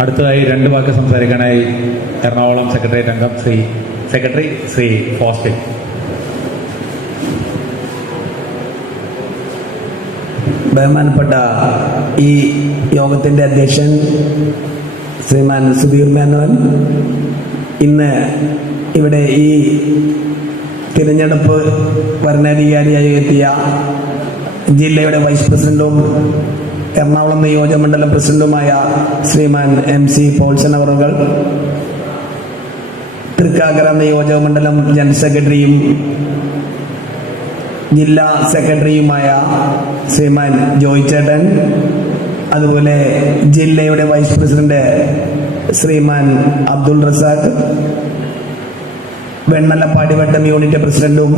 അടുത്തതായി രണ്ട് വാക്ക് സംസാരിക്കാനായി എറണാകുളം സെക്രട്ടേറിയറ്റ് അംഗം ശ്രീ സെക്രട്ടറി ശ്രീ ഫോസ്റ്റിൻ. ബഹുമാനപ്പെട്ട ഈ യോഗത്തിന്റെ അധ്യക്ഷൻ ശ്രീമാൻ സുധീർ മേനോൻ. ഇന്ന് ഇവിടെ ഈ തിരഞ്ഞെടുപ്പ് ഭരണാധികാരിയായി എത്തിയ ജില്ലയുടെ വൈസ് പ്രസിഡന്റും എറണാകുളം നിയോജകമണ്ഡലം പ്രസിഡന്റുമായ ശ്രീമാൻ എം സി പോൾസൺ അവറുകൾ തൃക്കാക്കര നിയോജകമണ്ഡലം ജനറൽ സെക്രട്ടറിയും ജില്ലാ സെക്രട്ടറിയുമായ ശ്രീമാൻ ജോയ് ചേട്ടൻ അതുപോലെ ജില്ലയുടെ vice president Shriman Abdul Razak Vennalappadivattam unit പ്രസിഡന്റും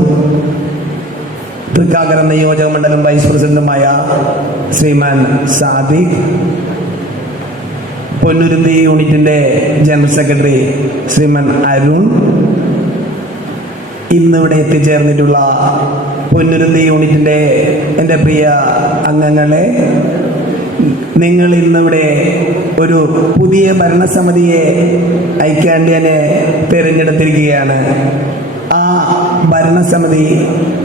തൃക്കാക്കര നിയോജക മണ്ഡലം വൈസ് പ്രസിഡന്റുമായ ശ്രീമാൻ സാദിഖ് പൊന്നുരുത്തി യൂണിറ്റിന്റെ ജനറൽ സെക്രട്ടറി ശ്രീമാൻ അരുൺ ഇന്നിവിടെ എത്തിച്ചേർന്നിട്ടുള്ള പൊന്നുരുത്തി യൂണിറ്റിന്റെ എന്റെ പ്രിയ അംഗങ്ങളെ നിങ്ങൾ ഇന്നിവിടെ ഒരു പുതിയ ഭരണസമിതിയെ ഐക്യാണ്ടിയനെ തിരഞ്ഞെടുത്തിരിക്കുകയാണ്. ഭരണസമിതി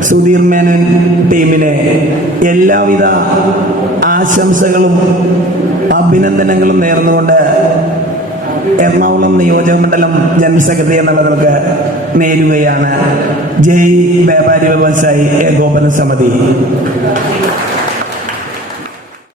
സുധീർ മേനൻ ടീമിന് എല്ലാവിധ ആശംസകളും അഭിനന്ദനങ്ങളും നേർന്നുകൊണ്ട് എറണാകുളം നിയോജക മണ്ഡലം ജനറൽ സെക്രട്ടറി എന്നുള്ള നിലയ്ക്ക് നേരുകയാണ്. ജയ് വ്യാപാരി വ്യവസായി ഏകോപന സമിതി.